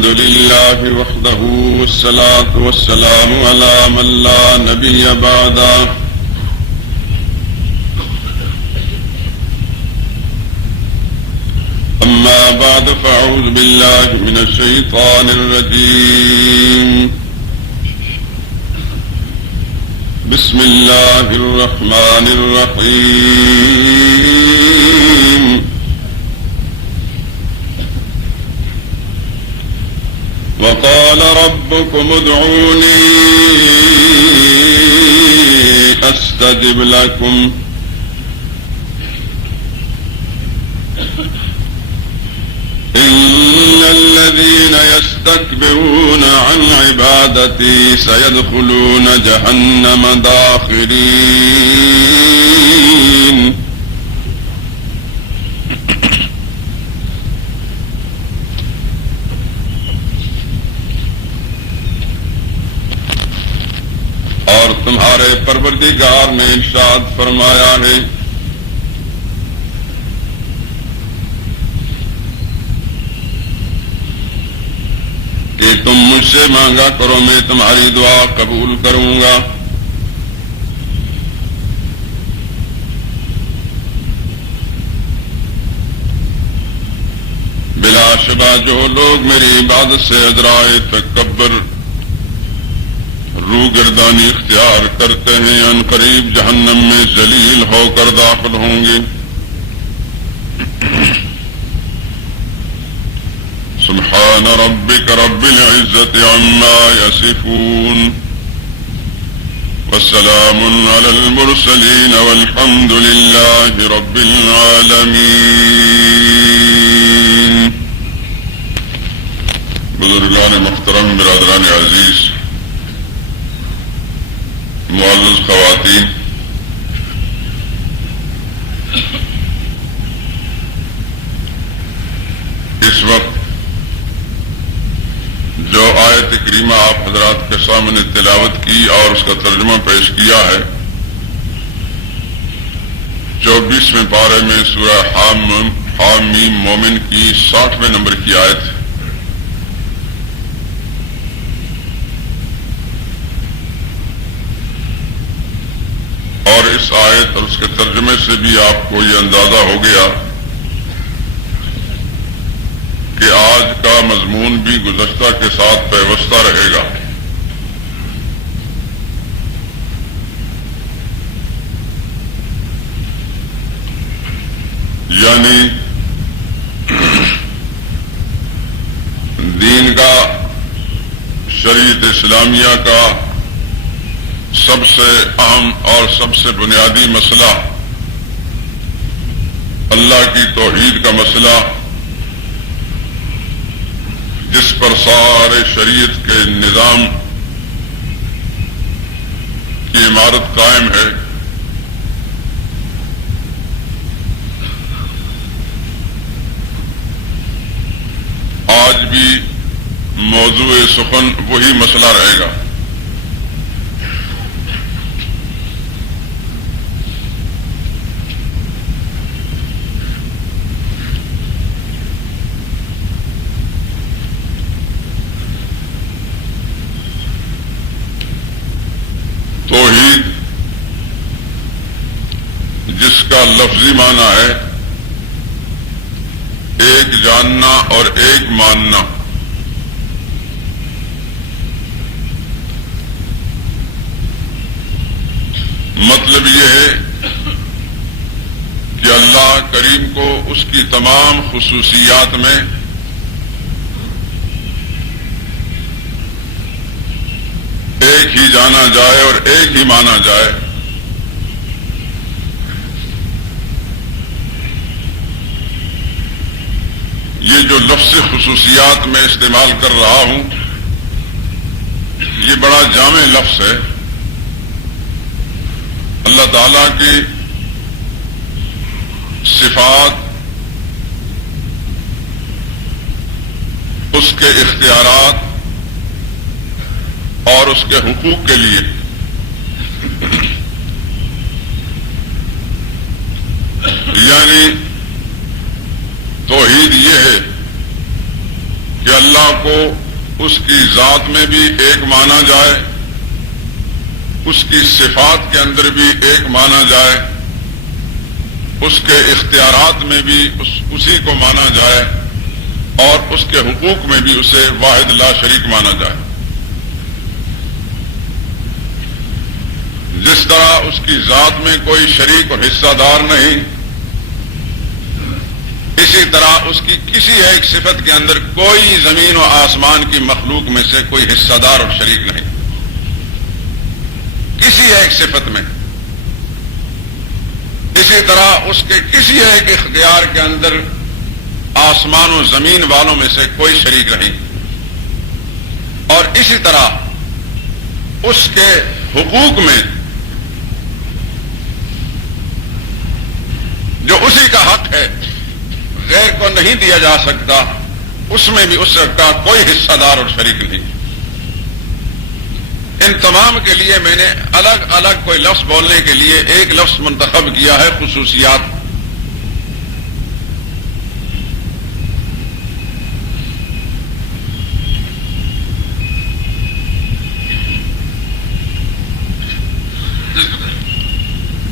الحمد لله وحده والصلاة والسلام على من لا نبي بعده أما بعد فأعوذ بالله من الشيطان الرجيم بسم الله الرحمن الرحيم وقال ربكم ادعوني أستجب لكم إن الذين يستكبرون عن عبادتي سيدخلون جهنم داخرين اور تمہارے پروردگار نے ارشاد فرمایا ہے کہ تم مجھ سے مانگا کرو میں تمہاری دعا قبول کروں گا. بلا شبہ جو لوگ میری عبادت سے ادرائے تکبر روگردانی اختیار کرتے ہیں ان قریب جہنم میں ذلیل ہو کر داخل ہوں گے. سبحان ربك رب العزة عما يصفون والسلام على المرسلين والحمد لله رب العالمين. بزرگان محترم، برادران عزیز، معزز خواتین، اس وقت جو آیت کریمہ آپ حضرات کے سامنے تلاوت کی اور اس کا ترجمہ پیش کیا ہے 24ویں پارے میں سورہ حامیم مومن کی 60ویں نمبر کی آیت ہے. اور اس آیت اور اس کے ترجمے سے بھی آپ کو یہ اندازہ ہو گیا کہ آج کا مضمون بھی گزشتہ کے ساتھ پیوستہ رہے گا. یعنی دین کا، شریعت اسلامیہ کا سب سے اہم اور سب سے بنیادی مسئلہ اللہ کی توحید کا مسئلہ، جس پر سارے شریعت کے نظام کی عمارت قائم ہے. آج بھی موضوع سخن وہی مسئلہ رہے گا. توحید جس کا لفظی معنی ہے ایک جاننا اور ایک ماننا، مطلب یہ ہے کہ اللہ کریم کو اس کی تمام خصوصیات میں ایک ہی جانا جائے اور ایک ہی مانا جائے. یہ جو لفظ خصوصیات میں استعمال کر رہا ہوں یہ بڑا جامع لفظ ہے. اللہ تعالی کی صفات، اس کے اختیارات اور اس کے حقوق کے لیے یعنی توحید یہ ہے کہ اللہ کو اس کی ذات میں بھی ایک مانا جائے، اس کی صفات کے اندر بھی ایک مانا جائے، اس کے اختیارات میں بھی اسی کو مانا جائے، اور اس کے حقوق میں بھی اسے واحد لا شریک مانا جائے۔ جس طرح اس کی ذات میں کوئی شریک اور حصہ دار نہیں، اسی طرح اس کی کسی ایک صفت کے اندر کوئی زمین و آسمان کی مخلوق میں سے کوئی حصہ دار اور شریک نہیں، کسی ایک صفت میں۔ اسی طرح اس کے کسی ایک اختیار کے اندر آسمان و زمین والوں میں سے کوئی شریک نہیں، اور اسی طرح اس کے حقوق میں جو اسی کا حق ہے، غیر کو نہیں دیا جا سکتا، اس میں بھی اس کا کوئی حصہ دار اور شریک نہیں۔ ان تمام کے لیے میں نے الگ الگ کوئی لفظ بولنے کے لیے ایک لفظ منتخب کیا ہے، خصوصیات۔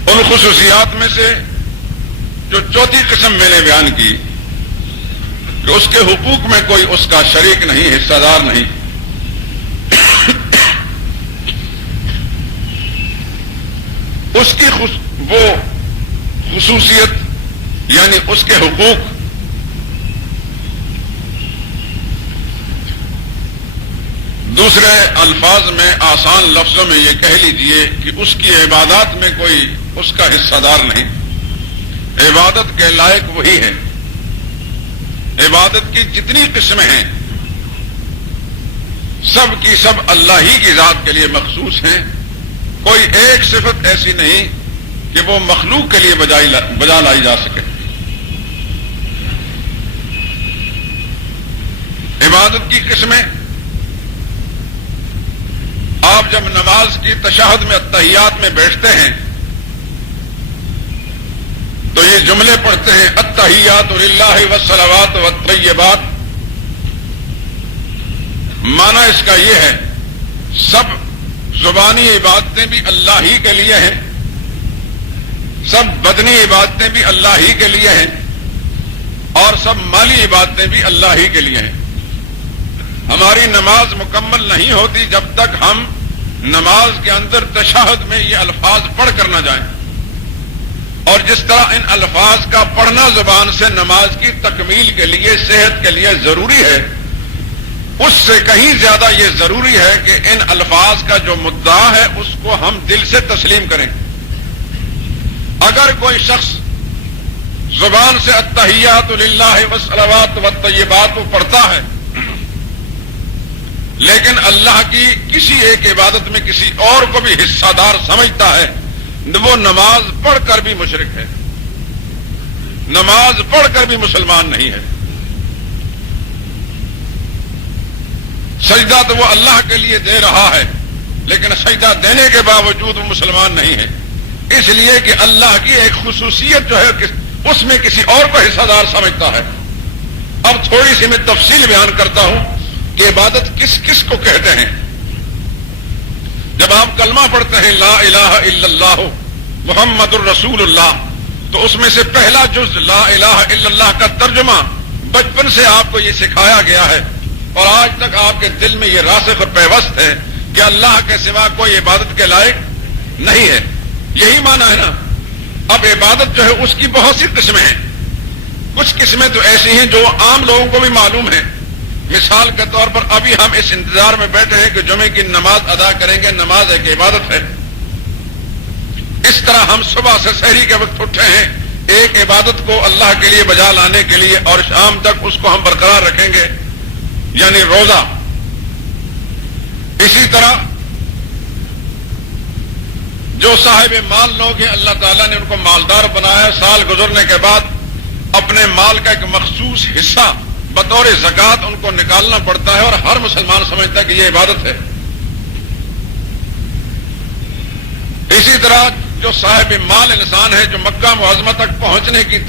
ان خصوصیات میں سے جو چوتھی قسم میں نے بیان کی کہ اس کے حقوق میں کوئی اس کا شریک نہیں، حصہ دار نہیں، اس کی وہ خصوصیت یعنی اس کے حقوق دوسرے الفاظ میں، آسان لفظوں میں یہ کہہ لیجئے کہ اس کی عبادات میں کوئی اس کا حصہ دار نہیں، عبادت کے لائق وہی ہے۔ عبادت کی جتنی قسمیں ہیں سب کی سب اللہ ہی کی ذات کے لیے مخصوص ہیں، کوئی ایک صفت ایسی نہیں کہ وہ مخلوق کے لیے بجا لائی جا سکے۔ عبادت کی قسمیں، آپ جب نماز کی تشہد میں التحیات میں بیٹھتے ہیں تو یہ جملے پڑھتے ہیں، التحیات للہ والصلوات والطیبات۔ معنی اس کا یہ ہے سب زبانی عبادتیں بھی اللہ ہی کے لیے ہیں، سب بدنی عبادتیں بھی اللہ ہی کے لیے ہیں، اور سب مالی عبادتیں بھی اللہ ہی کے لیے ہیں۔ ہماری نماز مکمل نہیں ہوتی جب تک ہم نماز کے اندر تشہد میں یہ الفاظ پڑھ کر نہ جائیں، اور جس طرح ان الفاظ کا پڑھنا زبان سے نماز کی تکمیل کے لیے، صحت کے لیے ضروری ہے، اس سے کہیں زیادہ یہ ضروری ہے کہ ان الفاظ کا جو مدعا ہے اس کو ہم دل سے تسلیم کریں۔ اگر کوئی شخص زبان سے التحیات للہ والصلوات والطیبات پڑھتا ہے لیکن اللہ کی کسی ایک عبادت میں کسی اور کو بھی حصہ دار سمجھتا ہے، وہ نماز پڑھ کر بھی مشرک ہے، نماز پڑھ کر بھی مسلمان نہیں ہے۔ سجدہ تو وہ اللہ کے لیے دے رہا ہے لیکن سجدہ دینے کے باوجود وہ مسلمان نہیں ہے، اس لیے کہ اللہ کی ایک خصوصیت جو ہے اس میں کسی اور کو حصہ دار سمجھتا ہے۔ اب تھوڑی سی میں تفصیل بیان کرتا ہوں کہ عبادت کس کس کو کہتے ہیں۔ جب آپ کلمہ پڑھتے ہیں لا الہ الا اللہ محمد الرسول اللہ، تو اس میں سے پہلا جز لا الہ الا اللہ کا ترجمہ بچپن سے آپ کو یہ سکھایا گیا ہے، اور آج تک آپ کے دل میں یہ راسخ اور پیوست ہے کہ اللہ کے سوا کوئی عبادت کے لائق نہیں ہے۔ یہی معنی ہے نا۔ اب عبادت جو ہے اس کی بہت سی قسمیں ہیں، کچھ قسمیں تو ایسی ہیں جو عام لوگوں کو بھی معلوم ہیں۔ مثال کے طور پر ابھی ہم اس انتظار میں بیٹھے ہیں کہ جمعے کی نماز ادا کریں گے، نماز ایک عبادت ہے۔ اس طرح ہم صبح سے سحری کے وقت اٹھے ہیں ایک عبادت کو اللہ کے لیے بجا لانے کے لیے، اور شام تک اس کو ہم برقرار رکھیں گے، یعنی روزہ۔ اسی طرح جو صاحب مال لوگ ہیں، اللہ تعالیٰ نے ان کو مالدار بنایا، سال گزرنے کے بعد اپنے مال کا ایک مخصوص حصہ بطور زکوٰۃ ان کو نکالنا پڑتا ہے، اور ہر مسلمان سمجھتا ہے کہ یہ عبادت ہے۔ اسی طرح جو صاحب مال انسان ہے جو مکہ معظمہ تک پہنچنے کی